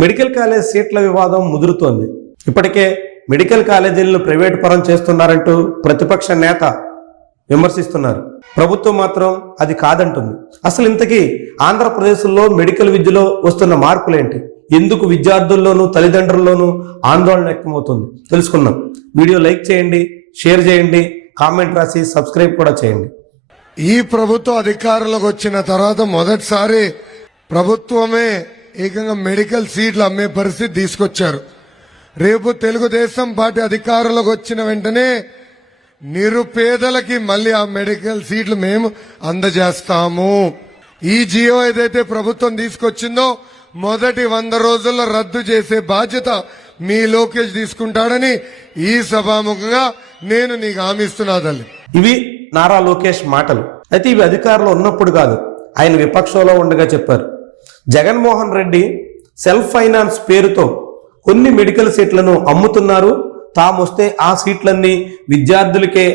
Medical college సీట్ల వివాదం ముదురుతోంది. ఇప్పటికే మెడికల్ కాలేజీలను ప్రైవేట్ పరం చేస్తున్నారంటూ ప్రతిపక్ష నేత విమర్శిస్తున్నారు. ప్రభుత్వం మాత్రం అది కాదంటుంది. అసలు ఇంతకీ ఆంధ్రప్రదేశ్లో మెడికల్ విద్యలో వస్తున్న మార్పులేంటి? ఎందుకు విద్యార్థుల్లోనూ తల్లిదండ్రుల్లోనూ ఆందోళన వ్యక్తమవుతుంది? తెలుసుకుందాం. వీడియో లైక్ చేయండి షేర్ చేయండి కామెంట్ రాసి సబ్స్క్రైబ్ కూడా చేయండి. ఈ ప్రభుత్వం అధికారంలోకి వచ్చిన తర్వాత మొదటిసారి ప్రభుత్వమే ఏకంగా మెడికల్ సీట్లు అమ్మే పరిస్థితి తీసుకొచ్చారు. రేపు తెలుగుదేశం పార్టీ అధికారంలోకి వచ్చిన వెంటనే నిరుపేదలకి మళ్ళీ ఆ మెడికల్ సీట్లు మేము అందజేస్తాము. ఈ జియో ఏదైతే ప్రభుత్వం తీసుకొచ్చిందో మొదటి వంద రోజుల్లో రద్దు చేసే బాధ్యత మీ లోకేష్ తీసుకుంటాడని ఈ సభాముఖంగా నేను నీకు హామీ తల్లి. ఇవి నారా లోకేష్ మాటలు. అయితే ఇవి అధికారంలో ఉన్నప్పుడు కాదు ఆయన విపక్షంలో ఉండగా చెప్పారు. జగన్మోహన్ రెడ్డి సెల్ఫ్ ఫైనాన్స్ పేరుతో కొన్ని మెడికల్ సీట్లను అమ్ముతున్నారు. తాము వస్తే ఆ సీట్లన్నీ విద్యార్థులకే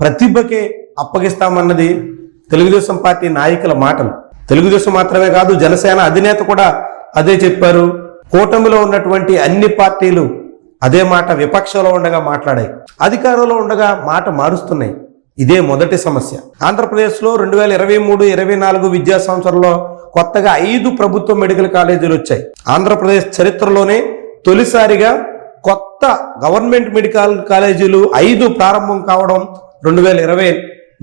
ప్రతిభకే అప్పగిస్తామన్నది తెలుగుదేశం పార్టీ నాయకుల మాటలు. తెలుగుదేశం మాత్రమే కాదు జనసేన అధినేత కూడా అదే చెప్పారు. కూటమిలో ఉన్నటువంటి అన్ని పార్టీలు అదే మాట విపక్షంలో ఉండగా మాట్లాడాయి. అధికారంలో ఉండగా మాట మారుస్తున్నాయి. ఇదే మొదటి సమస్య. ఆంధ్రప్రదేశ్లో రెండు వేల ఇరవై మూడు ఇరవై నాలుగు విద్యా సంవత్సరంలో కొత్తగా ఐదు ప్రభుత్వ మెడికల్ కాలేజీలు వచ్చాయి. ఆంధ్రప్రదేశ్ చరిత్రలోనే తొలిసారిగా కొత్త గవర్నమెంట్ మెడికల్ కాలేజీలు ఐదు ప్రారంభం కావడం రెండు వేల ఇరవై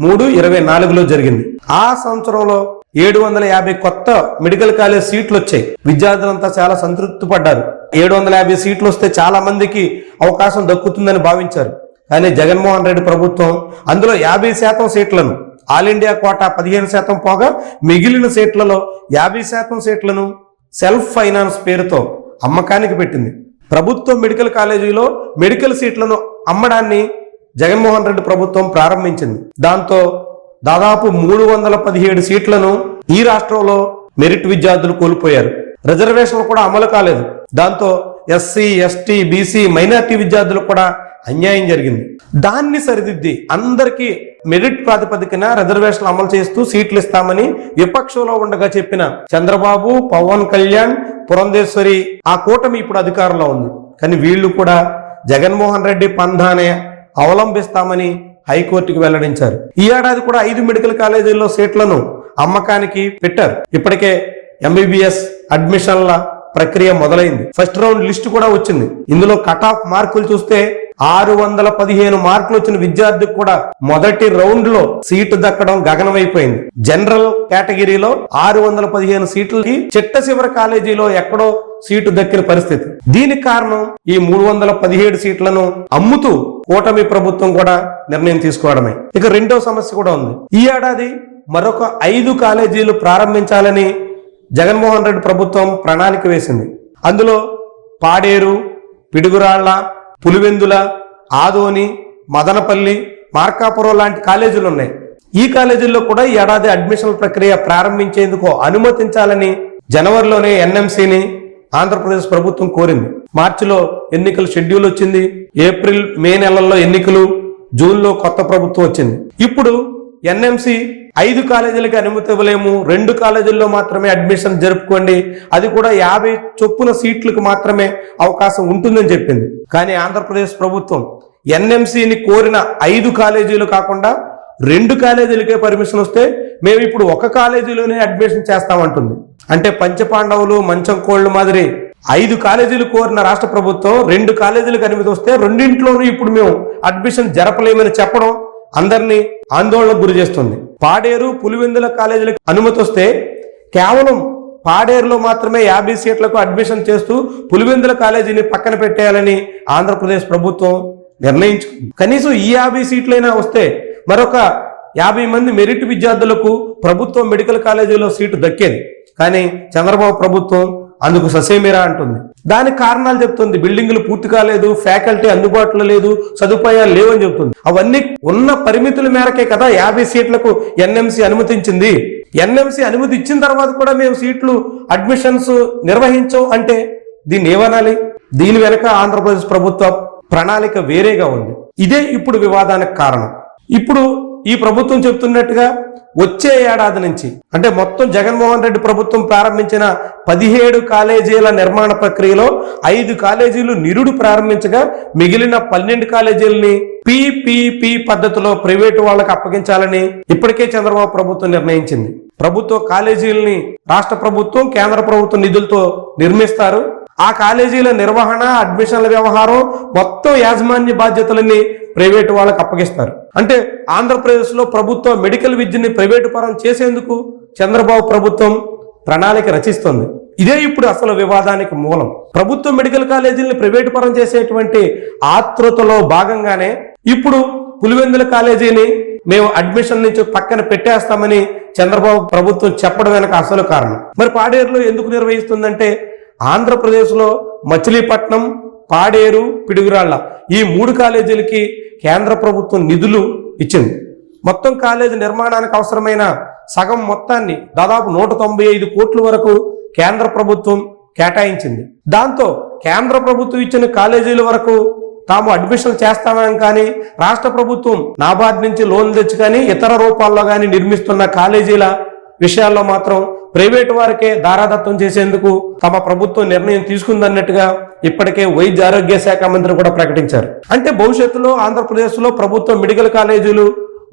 మూడు ఇరవై నాలుగులో జరిగింది. ఆ సంవత్సరంలో ఏడు వందల యాభై కొత్త మెడికల్ కాలేజ్ సీట్లు వచ్చాయి. విద్యార్థులంతా చాలా సంతృప్తి పడ్డారు. ఏడు వందల యాభై సీట్లు వస్తే చాలా మందికి అవకాశం దక్కుతుందని భావించారు. కానీ జగన్మోహన్ రెడ్డి ప్రభుత్వం అందులో యాభై శాతం సీట్లను ఆల్ ఇండియా కోటా పదిహేను శాతం పోగా మిగిలిన సీట్లలో యాభై శాతం సీట్లను సెల్ఫ్ ఫైనాన్స్ పేరుతో అమ్మకానికి పెట్టింది. ప్రభుత్వ మెడికల్ కాలేజీలో మెడికల్ సీట్లను అమ్మడాన్ని జగన్మోహన్ రెడ్డి ప్రభుత్వం ప్రారంభించింది. దాంతో దాదాపు మూడు వందల పదిహేడు సీట్లను ఈ రాష్ట్రంలో మెరిట్ విద్యార్థులు కోల్పోయారు. రిజర్వేషన్లు కూడా అమలు కాలేదు. దాంతో ఎస్సీ ఎస్టీ బీసీ మైనార్టీ విద్యార్థులకు కూడా అన్యాయం జరిగింది. దాన్ని సరిదిద్ది అందరికీ మెరిట్ ప్రాతిపదికన రిజర్వేషన్లు అమలు చేస్తూ సీట్లు ఇస్తామని విపక్షంలో ఉండగా చెప్పిన చంద్రబాబు పవన్ కళ్యాణ్ పురంధేశ్వరి ఆ కూటమి ఇప్పుడు అధికారంలో ఉంది. కానీ వీళ్ళు కూడా జగన్మోహన్ రెడ్డి పంధానే అవలంబిస్తామని హైకోర్టుకు వెల్లడించారు. ఈ ఏడాది కూడా ఐదు మెడికల్ కాలేజీల్లో సీట్లను అమ్మకానికి పెట్టారు. ఇప్పటికే ఎంబీబీఎస్ అడ్మిషన్ల ప్రక్రియ మొదలైంది. ఫస్ట్ రౌండ్ లిస్ట్ కూడా వచ్చింది. ఇందులో కట్ ఆఫ్ మార్కులు చూస్తే ఆరు వందల పదిహేను మార్కులు వచ్చిన విద్యార్థికి కూడా మొదటి రౌండ్లో సీటు దక్కడం గగనమైపోయింది. జనరల్ కేటగిరీలో ఆరు వందల పదిహేను సీట్లకి చిట్ట చివరి కాలేజీలో ఎక్కడో సీటు దక్కిన పరిస్థితి. దీనికి కారణం ఈ మూడు వందల పదిహేడు సీట్లను అమ్ముతూ కూటమి ప్రభుత్వం కూడా నిర్ణయం తీసుకోవడమే. ఇక రెండో సమస్య కూడా ఉంది. ఈ ఏడాది మరొక ఐదు కాలేజీలు ప్రారంభించాలని జగన్మోహన్ రెడ్డి ప్రభుత్వం ప్రణాళిక వేసింది. అందులో పాడేరు పిడుగురాళ్ళ పులివెందుల ఆదోని మదనపల్లి మార్కాపురం లాంటి కాలేజీలు ఉన్నాయి ఈ కాలేజీల్లో కూడా ఏడాది అడ్మిషన్ ప్రక్రియ ప్రారంభించేందుకు అనుమతించాలని జనవరిలోనే ఎన్ఎంసీని ఆంధ్రప్రదేశ్ ప్రభుత్వం కోరింది. మార్చిలో ఎన్నికల షెడ్యూల్ వచ్చింది. ఏప్రిల్ మే నెలల్లో ఎన్నికలు జూన్లో కొత్త ప్రభుత్వం వచ్చింది. ఇప్పుడు ఎన్ఎంసి ఐదు కాలేజీలకి అనుమతి ఇవ్వలేము. రెండు కాలేజీల్లో మాత్రమే అడ్మిషన్ జరుపుకోండి. అది కూడా యాభై చొప్పున సీట్లకు మాత్రమే అవకాశం ఉంటుందని చెప్పింది. కానీ ఆంధ్రప్రదేశ్ ప్రభుత్వం ఎన్ఎంసిని కోరిన ఐదు కాలేజీలు కాకుండా రెండు కాలేజీలకే పర్మిషన్ వస్తే మేము ఇప్పుడు ఒక కాలేజీలోనే అడ్మిషన్ చేస్తామంటుంది. అంటే పంచపాండవులు మంచం కోళ్ళు మాదిరి ఐదు కాలేజీలు కోరిన రాష్ట్ర ప్రభుత్వం రెండు కాలేజీలకు అనుమతి వస్తే రెండింట్లోనూ ఇప్పుడు మేము అడ్మిషన్ జరపలేమని చెప్పడం అందరినీ ఆందోళనకు గురి చేస్తుంది. పాడేరు పులివెందుల కాలేజీలకు అనుమతి వస్తే కేవలం పాడేరులో మాత్రమే యాభై సీట్లకు అడ్మిషన్ చేస్తూ పులివెందుల కాలేజీని పక్కన పెట్టేయాలని ఆంధ్రప్రదేశ్ ప్రభుత్వం నిర్ణయించుకుంది. కనీసం ఈ యాభై సీట్లైనా వస్తే మరొక యాభై మంది మెరిట్ విద్యార్థులకు ప్రభుత్వం మెడికల్ కాలేజీలో సీటు దక్కేది. కానీ చంద్రబాబు ప్రభుత్వం అందుకు ససేమిరా అంటుంది. దానికి కారణాలు చెప్తుంది. బిల్డింగులు పూర్తి కాలేదు ఫ్యాకల్టీ అందుబాటులో లేదు సదుపాయాలు లేవని చెప్తుంది. అవన్నీ ఉన్న పరిమితుల మేరకే కదా యాభై సీట్లకు ఎన్ఎంసి అనుమతించింది. ఎన్ఎంసి అనుమతి ఇచ్చిన తర్వాత కూడా మేము సీట్లు అడ్మిషన్స్ నిర్వహించం అంటే దీన్ని ఏమనాలి? దీని వెనక ఆంధ్రప్రదేశ్ ప్రభుత్వ ప్రణాళిక వేరేగా ఉంది. ఇదే ఇప్పుడు వివాదానికి కారణం. ఇప్పుడు ఈ ప్రభుత్వం చెప్తున్నట్టుగా వచ్చే ఏడాది నుంచి అంటే మొత్తం జగన్మోహన్ రెడ్డి ప్రభుత్వం ప్రారంభించిన పదిహేడు కాలేజీల నిర్మాణ ప్రక్రియలో ఐదు కాలేజీలు నిరుడు ప్రారంభించగా మిగిలిన పన్నెండు కాలేజీలని పిపిపి పద్ధతిలో ప్రైవేటు వాళ్ళకి అప్పగించాలని ఇప్పటికే చంద్రబాబు ప్రభుత్వం నిర్ణయించింది. ప్రభుత్వ కాలేజీలని రాష్ట్ర ప్రభుత్వం కేంద్ర ప్రభుత్వం నిధులతో నిర్మిస్తారు. ఆ కాలేజీల నిర్వహణ అడ్మిషన్ల వ్యవహారం మొత్తం యాజమాన్య బాధ్యతలన్నీ ప్రైవేటు వాళ్ళకి అప్పగిస్తారు. అంటే ఆంధ్రప్రదేశ్లో ప్రభుత్వం మెడికల్ విద్యని ప్రైవేటు పరం చేసేందుకు చంద్రబాబు ప్రభుత్వం ప్రణాళిక రచిస్తుంది. ఇదే ఇప్పుడు అసలు వివాదానికి మూలం. ప్రభుత్వ మెడికల్ కాలేజీల్ని ప్రైవేటు పరం చేసేటువంటి ఆతృతలో భాగంగానే ఇప్పుడు పులివెందుల కాలేజీని మేము అడ్మిషన్ నుంచి పక్కన పెట్టేస్తామని చంద్రబాబు ప్రభుత్వం చెప్పడం వెనక అసలు కారణం. మరి పాడేరులో ఎందుకు నిర్వహిస్తుందంటే ఆంధ్రప్రదేశ్లో మచిలీపట్నం పాడేరు పిడుగురాళ్ళ ఈ మూడు కాలేజీలకి కేంద్ర ప్రభుత్వం నిధులు ఇచ్చింది. మొత్తం కాలేజీ నిర్మాణానికి అవసరమైన సగం మొత్తాన్ని దాదాపు నూట తొంభై ఐదు కోట్ల వరకు కేంద్ర ప్రభుత్వం కేటాయించింది. దాంతో కేంద్ర ప్రభుత్వం ఇచ్చిన కాలేజీల వరకు తాము అడ్మిషన్ చేస్తామని కానీ రాష్ట్ర ప్రభుత్వం నాబార్డ్ నుంచి లోన్ తెచ్చి కానీ ఇతర రూపాల్లో కానీ నిర్మిస్తున్న కాలేజీల విషయాల్లో మాత్రం ప్రైవేటు వారికే దారాదత్తం చేసేందుకు తమ ప్రభుత్వం నిర్ణయం తీసుకుందన్నట్టుగా ఇప్పటికే వైద్య ఆరోగ్య శాఖ మంత్రి కూడా ప్రకటించారు. అంటే భవిష్యత్తులో ఆంధ్రప్రదేశ్లో ప్రభుత్వ మెడికల్ కాలేజీలు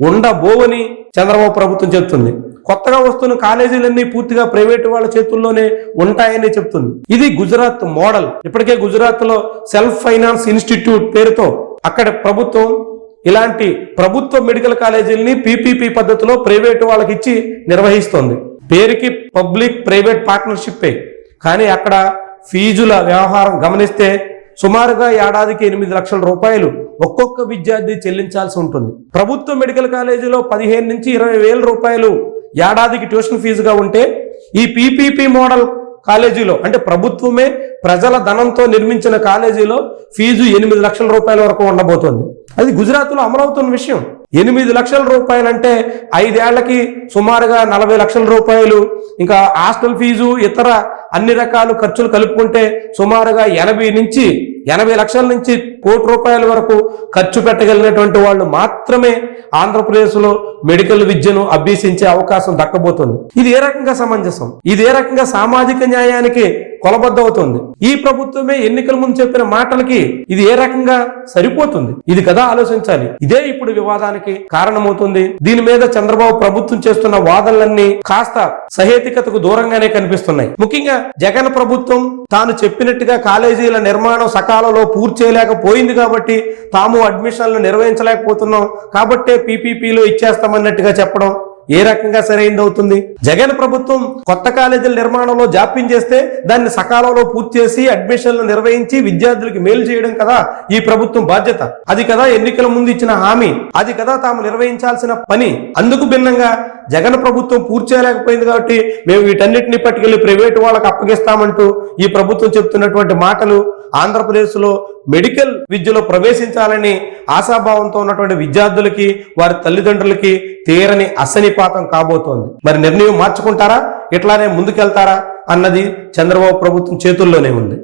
ఉండబోవని చంద్రబాబు ప్రభుత్వం చెప్తుంది. కొత్తగా వస్తున్న కాలేజీలన్నీ పూర్తిగా ప్రైవేటు వాళ్ళ చేతుల్లోనే ఉంటాయని చెప్తుంది. ఇది గుజరాత్ మోడల్. ఇప్పటికే గుజరాత్లో సెల్ఫ్ ఫైనాన్స్ ఇన్స్టిట్యూట్ పేరుతో అక్కడ ప్రభుత్వం ఇలాంటి ప్రభుత్వ మెడికల్ కాలేజీలని పీపీపీ పద్ధతిలో ప్రైవేటు వాళ్ళకి ఇచ్చి నిర్వహిస్తోంది. పేరుకి పబ్లిక్ ప్రైవేట్ పార్ట్నర్షిప్పే. కానీ అక్కడ ఫీజుల వ్యవహారం గమనిస్తే సుమారుగా ఏడాదికి ఎనిమిది లక్షల రూపాయలు ఒక్కొక్క విద్యార్థి చెల్లించాల్సి ఉంటుంది. ప్రభుత్వ మెడికల్ కాలేజీలో పదిహేను నుంచి ఇరవై వేల రూపాయలు ఏడాదికి ట్యూషన్ ఫీజుగా ఉంటే ఈ పీపీపీ మోడల్ కాలేజీలో అంటే ప్రభుత్వమే ప్రజల ధనంతో నిర్మించిన కాలేజీలో ఫీజు ఎనిమిది లక్షల రూపాయల వరకు ఉండబోతోంది. అది గుజరాత్లో అమలవుతున్న విషయం. ఎనిమిది లక్షల రూపాయలు అంటే ఐదేళ్ళకి సుమారుగా నలభై లక్షల రూపాయలు. ఇంకా హాస్టల్ ఫీజు ఇతర అన్ని రకాల ఖర్చులు కలుపుకుంటే సుమారుగా ఎనభై నుంచి ఎనభై లక్షల నుంచి కోటి రూపాయల వరకు ఖర్చు పెట్టగలిగినటువంటి వాళ్ళు మాత్రమే ఆంధ్రప్రదేశ్లో మెడికల్ విద్యను అభ్యసించే అవకాశం దక్కబోతుంది. ఇది ఏ రకంగా సమంజసం? ఇది ఏ రకంగా సామాజిక న్యాయానికి కొలబద్దవుతుంది? ఈ ప్రభుత్వమే ఎన్నికల ముందు చెప్పిన మాటలకి ఇది ఏ రకంగా సరిపోతుంది? ఇది కదా ఆలోచించాలి. ఇదే ఇప్పుడు వివాదానికి కారణమవుతుంది. దీని మీద చంద్రబాబు ప్రభుత్వం చేస్తున్న వాదనలన్నీ కాస్త సహేతికతకు దూరంగానే కనిపిస్తున్నాయి. ముఖ్యంగా జగన్ ప్రభుత్వం తాను చెప్పినట్టుగా కాలేజీల నిర్మాణం సకాలం కాలంలో పూర్తి చేయలేకపోయింది కాబట్టి తాము అడ్మిషన్లు నిర్వహించలేకపోతున్నాం. కాబట్టే పీపీపీలో ఇచ్చేస్తామన్నట్టుగా చెప్పడం ఏ రకంగా సరైనది అవుతుంది? జగన్ ప్రభుత్వం కొత్త కాలేజీల నిర్మాణంలో జాప్యం చేస్తే దాన్ని సకాలంలో పూర్తి చేసి అడ్మిషన్లు నిర్వహించి విద్యార్థులకు మేలు చేయడం కదా ఈ ప్రభుత్వం బాధ్యత. అది కదా ఎన్నికల ముందు ఇచ్చిన హామీ. అది కదా తాము నిర్వహించాల్సిన పని. అందుకు భిన్నంగా జగన్ ప్రభుత్వం పూర్తి చేయలేకపోయింది కాబట్టి మేము వీటన్నిటిని పట్టుకెళ్ళి ప్రైవేటు వాళ్ళకి అప్పగిస్తామంటూ ఈ ప్రభుత్వం చెప్తున్నటువంటి మాటలు ఆంధ్రప్రదేశ్లో మెడికల్ విద్యలో ప్రవేశించాలని ఆశాభావంతో ఉన్నటువంటి విద్యార్థులకి వారి తల్లిదండ్రులకి తీరని అసనిపాతం కాబోతోంది. మరి నిర్ణయం మార్చుకుంటారా? ఇట్లానే ముందుకెళ్తారా? అన్నది చంద్రబాబు ప్రభుత్వం చేతుల్లోనే ఉంది.